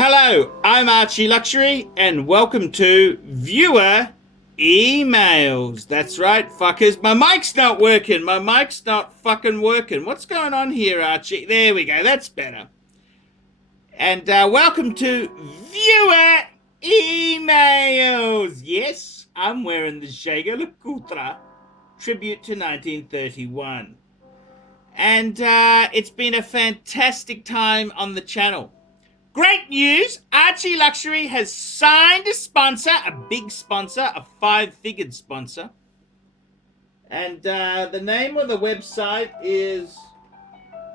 Hello, I'm Archie Luxury, and welcome to Viewer Emails. That's right, fuckers. My mic's not working. My mic's not fucking working. What's going on here, Archie? There we go. That's better. And welcome to Viewer Emails. Yes, I'm wearing the Jaeger LeCoultre tribute to 1931. And it's been a fantastic time on the channel. Great news! Archie Luxury has signed a sponsor, a big sponsor, a five-figured sponsor. And the name of the website is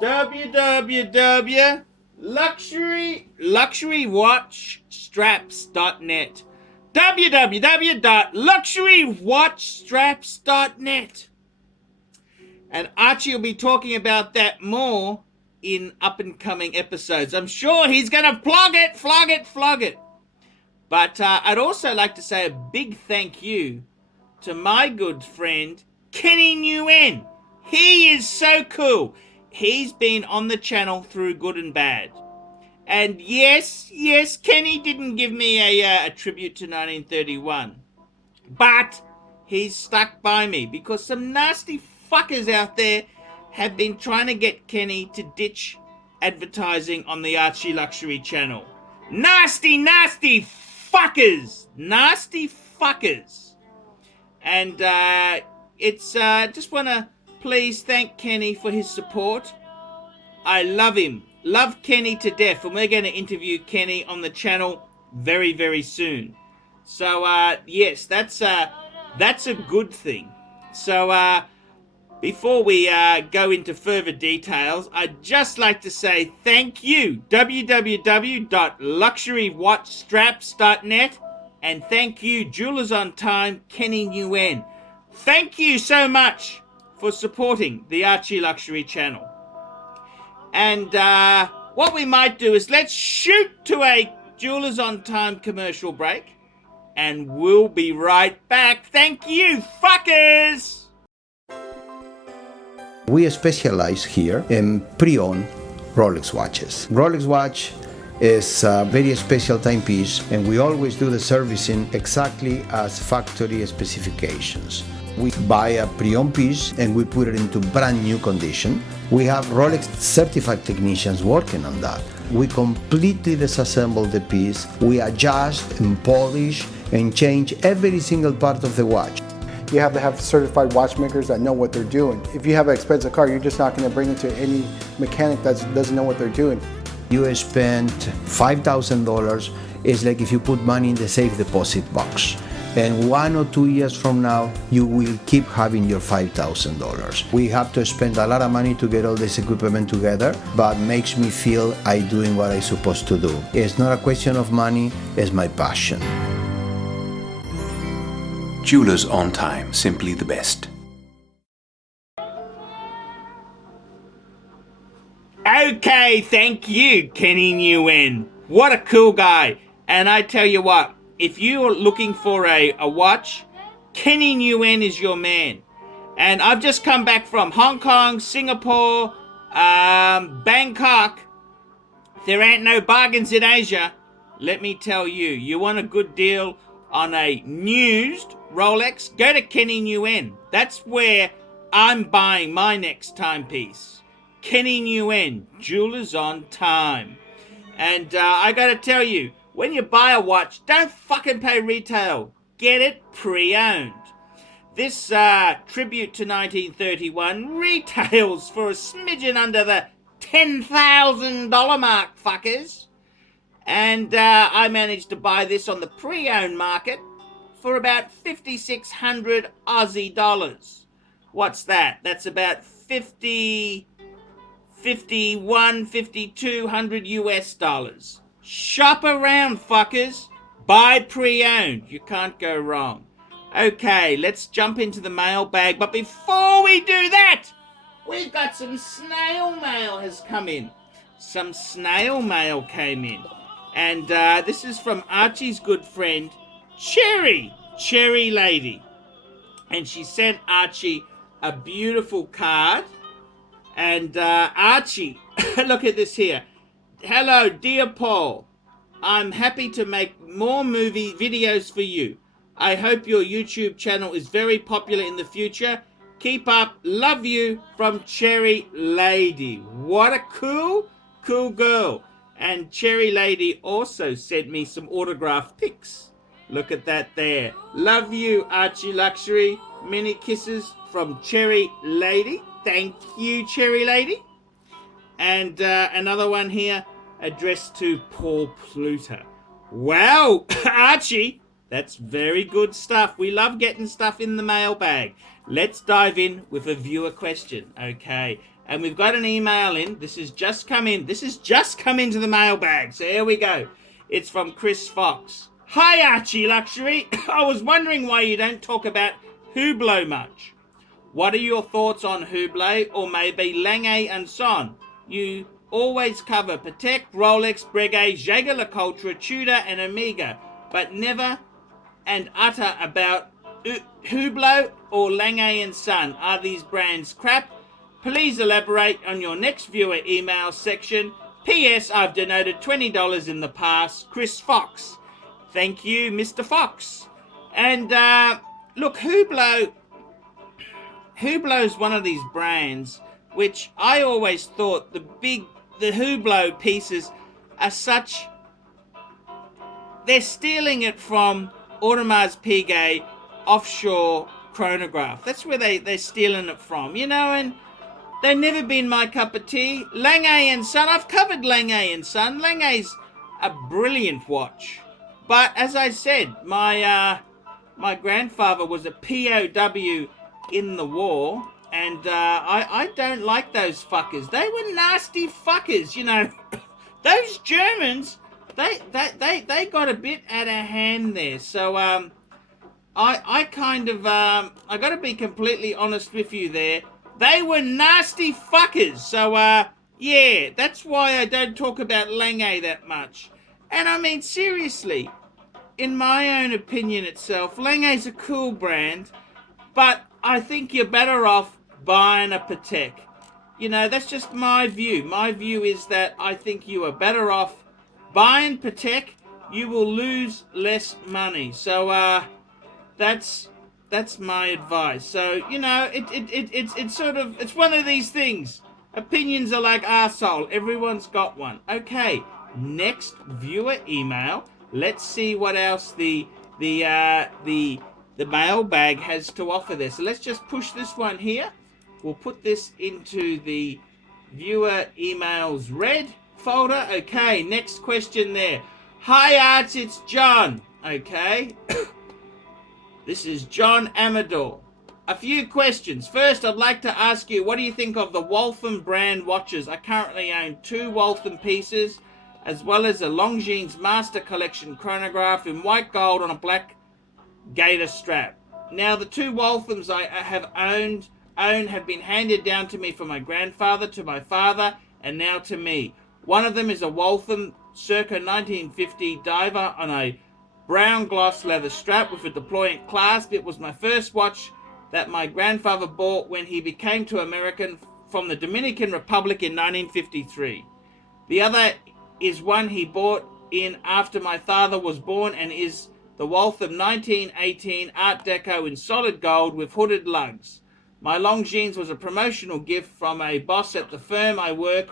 www.luxurywatchstraps.net. www.luxurywatchstraps.net. And Archie will be talking about that more in up-and-coming episodes. I'm sure he's going to flog it. But I'd also like to say a big thank you to my good friend, Kenny Nguyen. He is so cool. He's been on the channel through good and bad. And yes, Kenny didn't give me a tribute to 1931. But he's stuck by me because some nasty fuckers out there have been trying to get Kenny to ditch advertising on the Archie Luxury channel. Nasty fuckers. Nasty fuckers. And it's just want to please thank Kenny for his support. I love him. Love Kenny to death. And we're going to interview Kenny on the channel very, very soon. So, yes, that's a good thing. So, before we go into further details, I'd just like to say thank you, www.luxurywatchstraps.net, and thank you, Jewelers on Time, Kenny Nguyen. Thank you so much for supporting the Archie Luxury channel. And what we might do is let's shoot to a Jewelers on Time commercial break, and we'll be right back. Thank you, fuckers! We specialize here in pre-owned Rolex watches. Rolex watch is a very special timepiece, and we always do the servicing exactly as factory specifications. We buy a pre-owned piece and we put it into brand new condition. We have Rolex certified technicians working on that. We completely disassemble the piece. We adjust and polish and change every single part of the watch. You have to have certified watchmakers that know what they're doing. If you have an expensive car, you're just not going to bring it to any mechanic that doesn't know what they're doing. You spend $5,000, it's like if you put money in the safe deposit box. And 1 or 2 years from now, you will keep having your $5,000. We have to spend a lot of money to get all this equipment together, but makes me feel I'm doing what I'm supposed to do. It's not a question of money, it's my passion. Jewelers on Time, simply the best. Okay, thank you, Kenny Nguyen. What a cool guy. And I tell you what, if you're looking for a watch, Kenny Nguyen is your man. And I've just come back from Hong Kong, Singapore, Bangkok. There ain't no bargains in Asia. Let me tell you, you want a good deal on a used Rolex, go to Kenny Nguyen. That's where I'm buying my next timepiece. Kenny Nguyen, Jewelers on Time. And I gotta tell you, when you buy a watch, don't fucking pay retail. Get it pre-owned. This tribute to 1931 retails for a smidgen under the $10,000 mark, fuckers. And I managed to buy this on the pre-owned market for about 5,600 Aussie dollars. What's that? That's about 5,200 US dollars. Shop around, fuckers. Buy pre-owned. You can't go wrong. Okay, let's jump into the mailbag. But before we do that, we've got some snail mail has come in. Some snail mail came in. And this is from Archie's good friend, Cherry Lady. And she sent Archie a beautiful card. And Archie, look at this here. Hello, dear Paul. I'm happy to make more movie videos for you. I hope your YouTube channel is very popular in the future. Keep up. Love you, from Cherry Lady. What a cool girl. And Cherry Lady also sent me some autographed pics. Look at that there. Love you, Archie Luxury. Many kisses from Cherry Lady. Thank you, Cherry Lady. And another one here addressed to Paul Pluter. Wow, Archie, that's very good stuff. We love getting stuff in the mailbag. Let's dive in with a viewer question. Okay, and we've got an email in. This has just come in. This has just come into the mailbag. So here we go. It's from Chris Fox. Hi, Archie Luxury. I was wondering why you don't talk about Hublot much. What are your thoughts on Hublot or maybe Lange and Son? You always cover Patek, Rolex, Breguet, Jaeger LeCoultre, Tudor and Omega, but never and utter about Hublot or Lange and Son. Are these brands crap? Please elaborate on your next viewer email section. P.S. I've donated $20 in the past. Chris Fox. Thank you, Mr. Fox. And look, Hublot's one of these brands which I always thought the Hublot pieces are such, they're stealing it from Audemars Piguet offshore chronograph. That's where they're stealing it from, you know, and they've never been my cup of tea. Lange and Son, I've covered Lange and Son. Lange's a brilliant watch. But as I said, my grandfather was a POW in the war, and I don't like those fuckers. They were nasty fuckers, you know. Those Germans, they got a bit out of hand there. So I kind of I got to be completely honest with you there. They were nasty fuckers. So yeah, that's why I don't talk about Lange that much. And I mean, seriously, in my own opinion itself, Lange's a cool brand, but I think you're better off buying a Patek. You know, that's just my view. My view is that I think you are better off buying Patek. You will lose less money. So that's my advice. So, you know, it's sort of, it's one of these things. Opinions are like arsehole. Everyone's got one. Okay. Next viewer email. Let's see what else the mailbag has to offer there. So let's just push this one here. We'll put this into the viewer emails read folder. Okay, next question there. Hi Arts, it's John. Okay. This is John Amador. A few questions. First, I'd like to ask you, what do you think of the Waltham brand watches? I currently own 2 Waltham pieces, as well as a Longines Master Collection chronograph in white gold on a black gaiter strap. Now, the 2 Walthams I have owned have been handed down to me from my grandfather, to my father, and now to me. One of them is a Waltham circa 1950 diver on a brown gloss leather strap with a deployant clasp. It was my first watch that my grandfather bought when he became to American from the Dominican Republic in 1953. The other is one he bought in after my father was born and is the Waltham 1918 Art Deco in solid gold with hooded lugs. My Longines was a promotional gift from a boss at the firm I work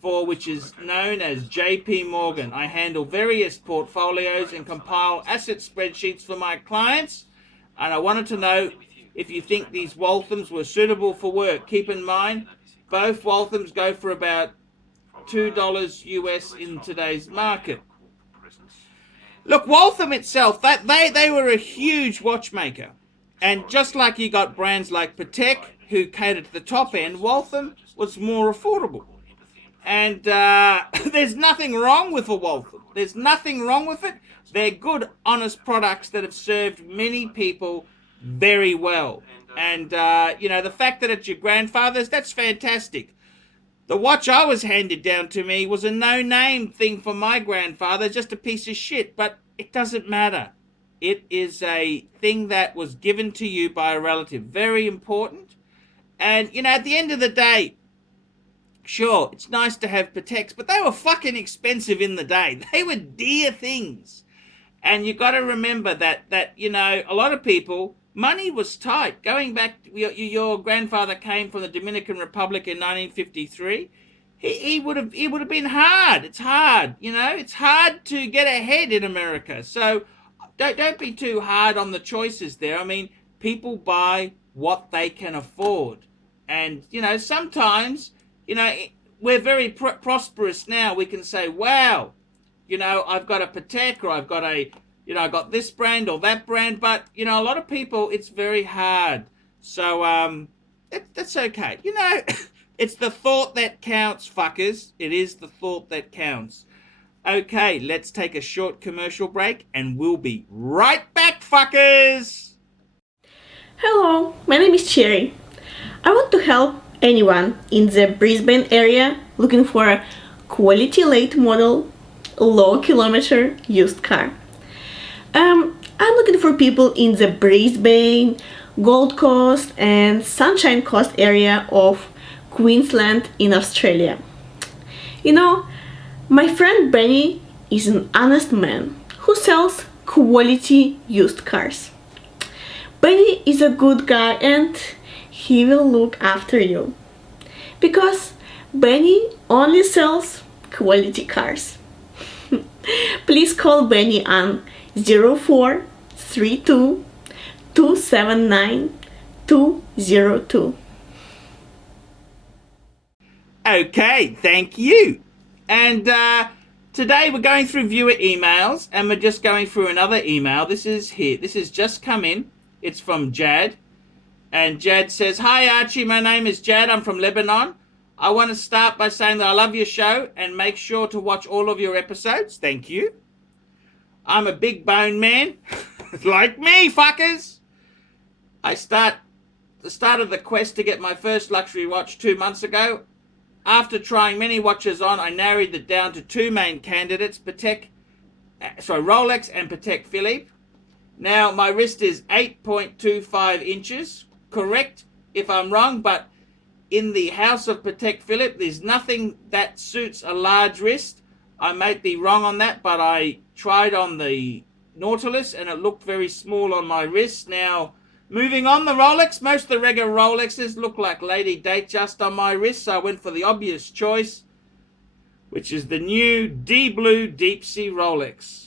for, which is known as JP Morgan. I handle various portfolios and compile asset spreadsheets for my clients, and I wanted to know if you think these Walthams were suitable for work. Keep in mind, both Walthams go for about $2 US in today's market. Look, Waltham itself, they were a huge watchmaker. And just like you got brands like Patek, who catered to the top end, Waltham was more affordable. And there's nothing wrong with a Waltham. There's nothing wrong with it. They're good, honest products that have served many people very well. And, you know, the fact that it's your grandfather's, that's fantastic. The watch I was handed down to me was a no-name thing for my grandfather, just a piece of shit, but it doesn't matter. It is a thing that was given to you by a relative. Very important. And, you know, at the end of the day, Sure, it's nice to have Pateks, but they were fucking expensive in the day. They were dear things. And you got to remember that you know, a lot of people, money was tight. Going back, your grandfather came from the Dominican Republic in 1953. He would have been hard. It's hard, you know. It's hard to get ahead in America. So don't be too hard on the choices there. I mean, people buy what they can afford, and you know, sometimes, you know, we're very prosperous now. We can say, wow, you know, I've got a Patek, or I've got I got this brand or that brand. But, you know, a lot of people, it's very hard. So, that's okay. You know, it's the thought that counts, fuckers. It is the thought that counts. Okay, let's take a short commercial break and we'll be right back, fuckers. Hello, my name is Cherry. I want to help anyone in the Brisbane area looking for a quality late model, low kilometer used car. I'm looking for people in the Brisbane, Gold Coast and Sunshine Coast area of Queensland in Australia. You know, my friend Benny is an honest man who sells quality used cars. Benny is a good guy and he will look after you, because Benny only sells quality cars. Please call Benny on 0432 279 202. Okay, thank you. And today we're going through viewer emails, and we're just going through another email. This is just come in. It's from Jad. And Jad says, "Hi Archie, my name is Jad. I'm from Lebanon. I want to start by saying that I love your show and make sure to watch all of your episodes. Thank you. I'm a big bone man, like me, fuckers. I started the quest to get my first luxury watch 2 months ago. After trying many watches on, I narrowed it down to two main candidates, Rolex and Patek Philippe. Now, my wrist is 8.25 inches. Correct if I'm wrong, but in the house of Patek Philippe, there's nothing that suits a large wrist. I might be wrong on that, but I tried on the Nautilus and it looked very small on my wrist. Now, moving on, the Rolex. Most of the regular Rolexes look like Lady Datejust on my wrist, so I went for the obvious choice, which is the new D-Blue Deep Sea Rolex.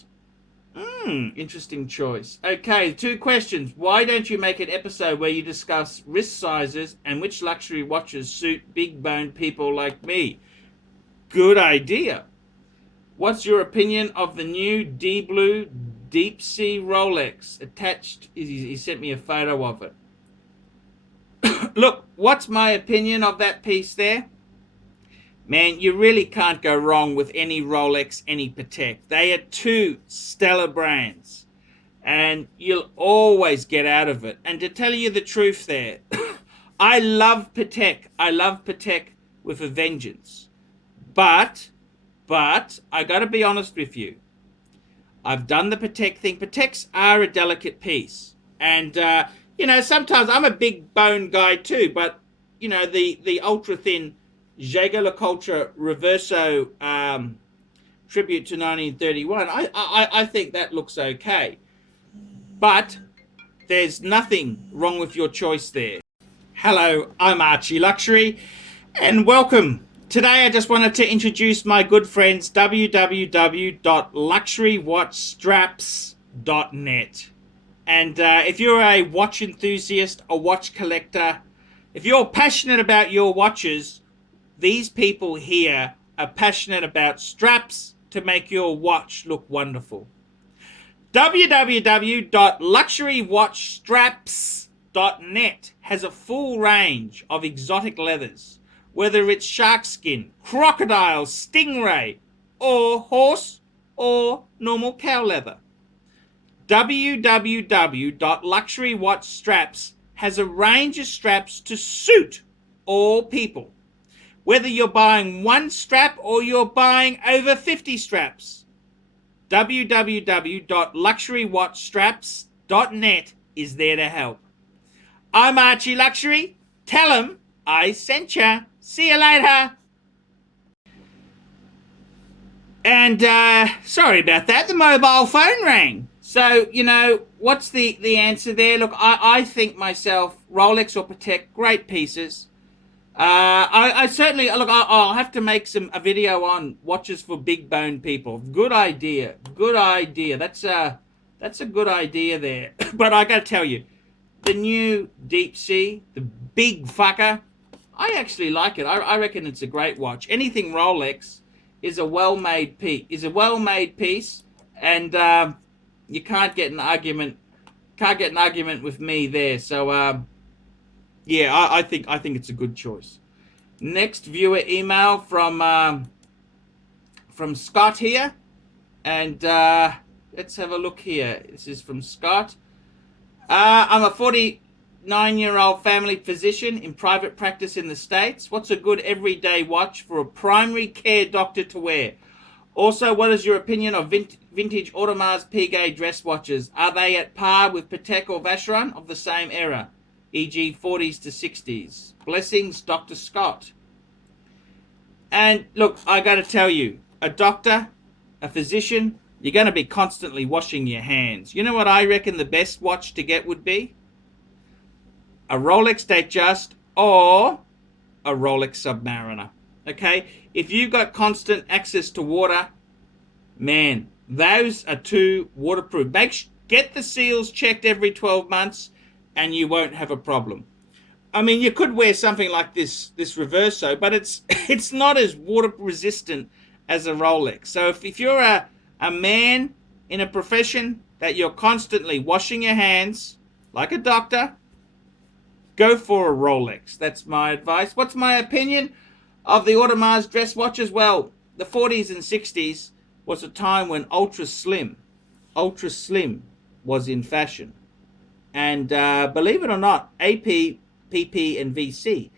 Interesting choice. Okay, 2 questions. Why don't you make an episode where you discuss wrist sizes and which luxury watches suit big bone people like me? Good idea. What's your opinion of the new D-Blue Deep Sea Rolex? Attached, he sent me a photo of it. Look, what's my opinion of that piece there? Man, you really can't go wrong with any Rolex, any Patek. They are two stellar brands, and you'll always get out of it. And to tell you the truth there, I love Patek. I love Patek with a vengeance. But I got to be honest with you. I've done the Patek thing. Pateks are a delicate piece. And, you know, sometimes I'm a big bone guy too, but, you know, the ultra-thin Jaeger-LeCoultre Reverso tribute to 1931, I think that looks okay. But there's nothing wrong with your choice there. Hello, I'm Archie Luxury, and welcome. Today I just wanted to introduce my good friends, www.luxurywatchstraps.net. And if you're a watch enthusiast, a watch collector, if you're passionate about your watches, these people here are passionate about straps to make your watch look wonderful. www.luxurywatchstraps.net has a full range of exotic leathers, whether it's shark skin, crocodile, stingray, or horse or normal cow leather. www.luxurywatchstraps has a range of straps to suit all people, whether you're buying one strap or you're buying over 50 straps. www.luxurywatchstraps.net is there to help. I'm Archie Luxury. Tell 'em I sent ya. See you later. And sorry about that, the mobile phone rang. So, what's the answer there? Look, I think myself, Rolex or Patek, great pieces. I certainly, look, I'll have to make a video on watches for big bone people. Good idea. That's a good idea there. But I gotta tell you, the new Deep Sea, the big fucker, I actually like it. I reckon it's a great watch. Anything Rolex is a well-made piece, and you can't get an argument with me there. So yeah, I think it's a good choice. Next viewer email from Scott here, and let's have a look here. This is from Scott. I'm a 49-year-old family physician in private practice in the States. What's a good everyday watch for a primary care doctor to wear? Also, what is your opinion of vintage Audemars Piguet dress watches? Are they at par with Patek or Vacheron of the same era, e.g. 40s to 60s? Blessings, Dr. Scott. And look, I got to tell you, a doctor, a physician, you're going to be constantly washing your hands. You know what I reckon the best watch to get would be? A Rolex Datejust or a Rolex Submariner. Okay? If you've got constant access to water, man, those are two waterproof. Get the seals checked every 12 months and you won't have a problem. I mean, you could wear something like this Reverso, but it's not as water resistant as a Rolex. So if you're a man in a profession that you're constantly washing your hands like a doctor, go for a Rolex. That's my advice. What's my opinion of the Audemars dress watches? Well, the 40s and 60s was a time when ultra slim was in fashion. And believe it or not, AP, PP, and VC,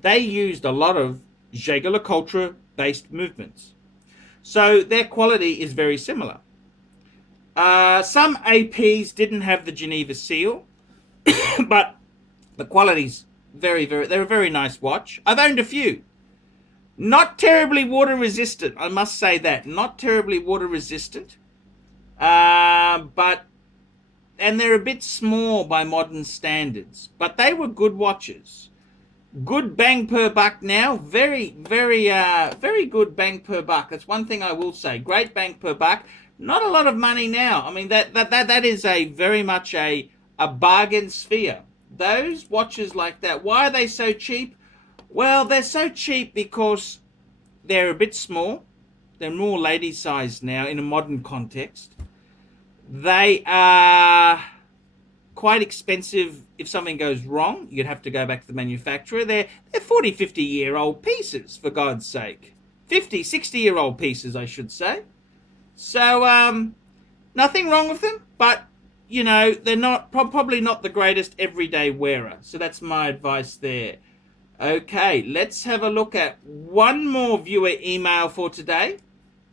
they used a lot of Jaeger-LeCoultre-based movements. So their quality is very similar. Some APs didn't have the Geneva seal, but the quality's they're a very nice watch. I've owned a few. Not terribly water resistant, I must say that. Not terribly water resistant. But they're a bit small by modern standards. But they were good watches. Good bang per buck now. Very good bang per buck. That's one thing I will say. Great bang per buck. Not a lot of money now. I mean, that is very much a bargain sphere. Those watches like that, why are they so cheap? Well, they're so cheap because they're a bit small. They're more lady-sized now in a modern context. They are quite expensive. If something goes wrong, you'd have to go back to the manufacturer. They're 40, 50-year-old pieces, for God's sake. 50, 60-year-old pieces, I should say. So, nothing wrong with them, but, they're not probably not the greatest everyday wearer. So that's my advice there. Okay, let's have a look at one more viewer email for today.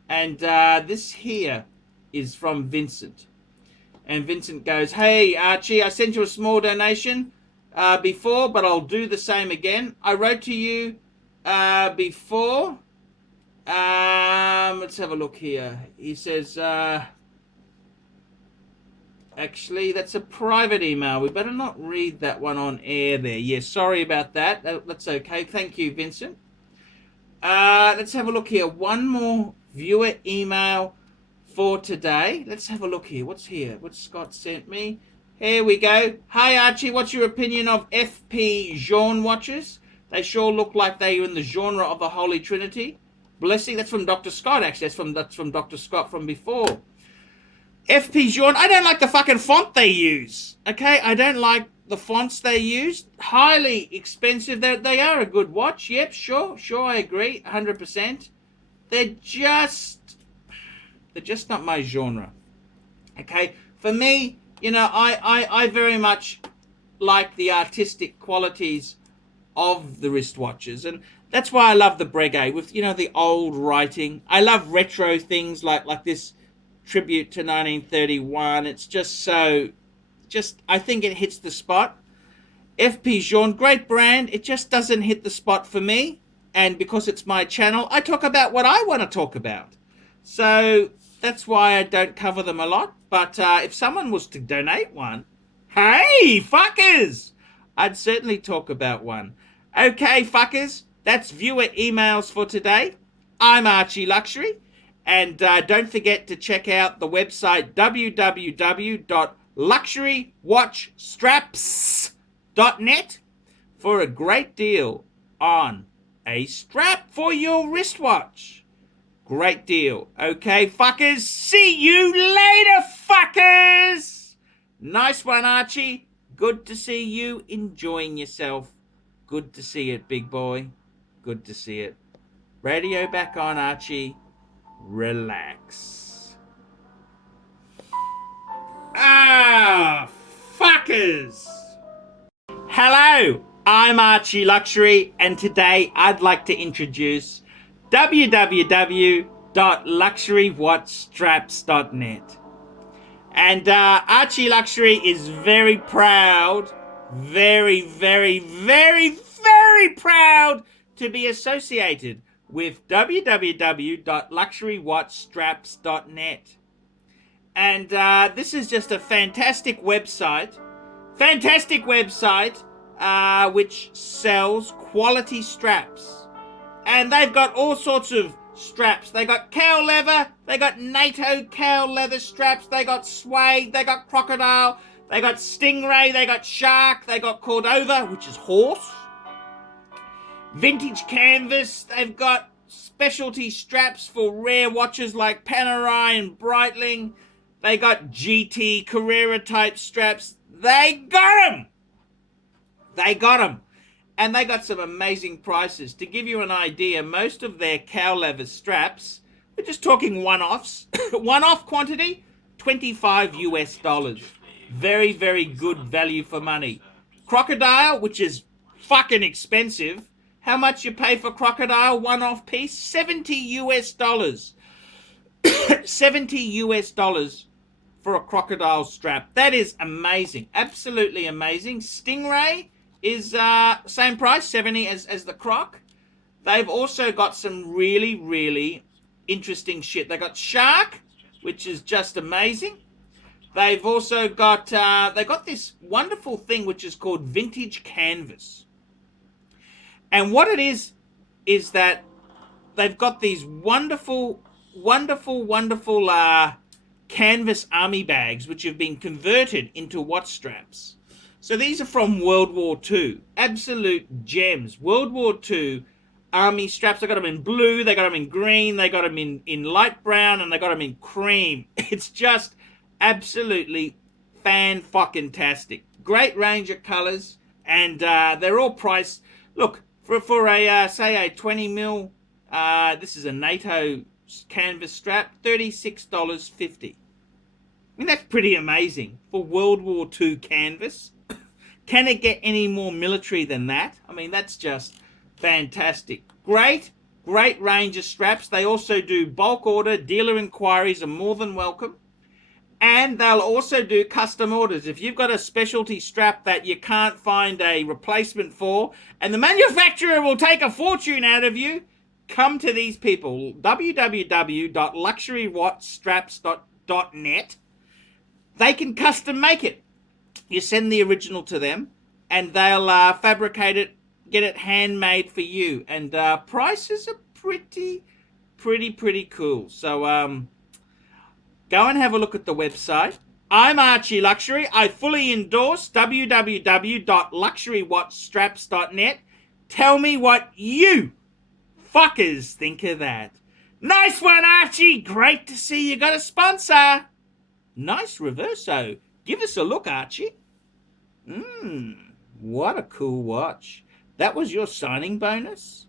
And this here is from Vincent. And Vincent goes, "Hey, Archie, I sent you a small donation before, but I'll do the same again. I wrote to you before. Let's have a look here. He says, actually, that's a private email. We better not read that one on air there. Yeah, sorry about that. That's okay. Thank you, Vincent. Let's have a look here. One more viewer email for today. Let's have a look here. What's here? What Scott sent me? Here we go. Hi, Archie. What's your opinion of FP Journe watches? They sure look like they're in the genre of the Holy Trinity. Blessing. That's from Dr. Scott, actually. That's from Dr. Scott from before. FP Journe, I don't like the fucking font they use. Okay, I don't like the fonts they use. Highly expensive. They are a good watch. Yep, sure, I agree, 100%. They're just not my genre. Okay, for me, I very much like the artistic qualities of the wristwatches, and that's why I love the Breguet with the old writing. I love retro things like this tribute to 1931. It's I think it hits the spot. FP Journe, great brand. It just doesn't hit the spot for me. And because it's my channel, I talk about what I want to talk about. So that's why I don't cover them a lot. But if someone was to donate one, hey, fuckers, I'd certainly talk about one. Okay, fuckers, that's viewer emails for today. I'm Archie Luxury. And don't forget to check out the website www.luxurywatchstraps.net for a great deal on a strap for your wristwatch. Great deal. Okay, fuckers. See you later, fuckers. Nice one, Archie. Good to see you enjoying yourself. Good to see it, big boy. Good to see it. Radio back on, Archie. Relax. Ah, fuckers. Hello, I'm Archie Luxury, and today I'd like to introduce www.luxurywatchstraps.net. And Archie Luxury is very proud, very, very, very, very proud to be associated with www.luxurywatchstraps.net. And this is just a fantastic website which sells quality straps. And they've got all sorts of straps. They got cow leather, they got NATO cow leather straps, they got suede, they got crocodile, they got stingray, they got shark, they got Cordova, which is horse. Vintage canvas, they've got specialty straps for rare watches like Panerai and Breitling. They got GT Carrera type straps. They got them! They got them. And they got some amazing prices. To give you an idea, most of their cow leather straps, we're just talking one-offs. One-off quantity, $25. Very, very good value for money. Crocodile, which is fucking expensive. How much you pay for crocodile one-off piece? $70. $70 for a crocodile strap. That is amazing. Absolutely amazing. Stingray is same price, 70 as the croc. They've also got some really, really interesting shit. They got shark, which is just amazing. They've also got this wonderful thing which is called vintage canvas. And what it is that they've got these wonderful canvas army bags which have been converted into watch straps. So these are from World War II. Absolute gems. World War II army straps. They got them in blue, they got them in green, they got them in light brown, and they got them in cream. It's just absolutely fan-fucking-tastic. Great range of colors, and they're all priced. Look, for a, say, a 20 mil, this is a NATO canvas strap, $36.50. I mean, that's pretty amazing for World War II canvas. Can it get any more military than that? I mean, that's just fantastic. Great range of straps. They also do bulk order. Dealer inquiries are more than welcome. And they'll also do custom orders. If you've got a specialty strap that you can't find a replacement for, and the manufacturer will take a fortune out of you, come to these people. www.luxurywatchstraps.net. They can custom make it. You send the original to them, and they'll fabricate it, get it handmade for you. And prices are pretty cool. So go and have a look at the website. I'm Archie Luxury. I fully endorse www.luxurywatchstraps.net. Tell me what you fuckers think of that. Nice one, Archie. Great to see you got a sponsor. Nice reverso. Give us a look, Archie. What a cool watch. That was your signing bonus?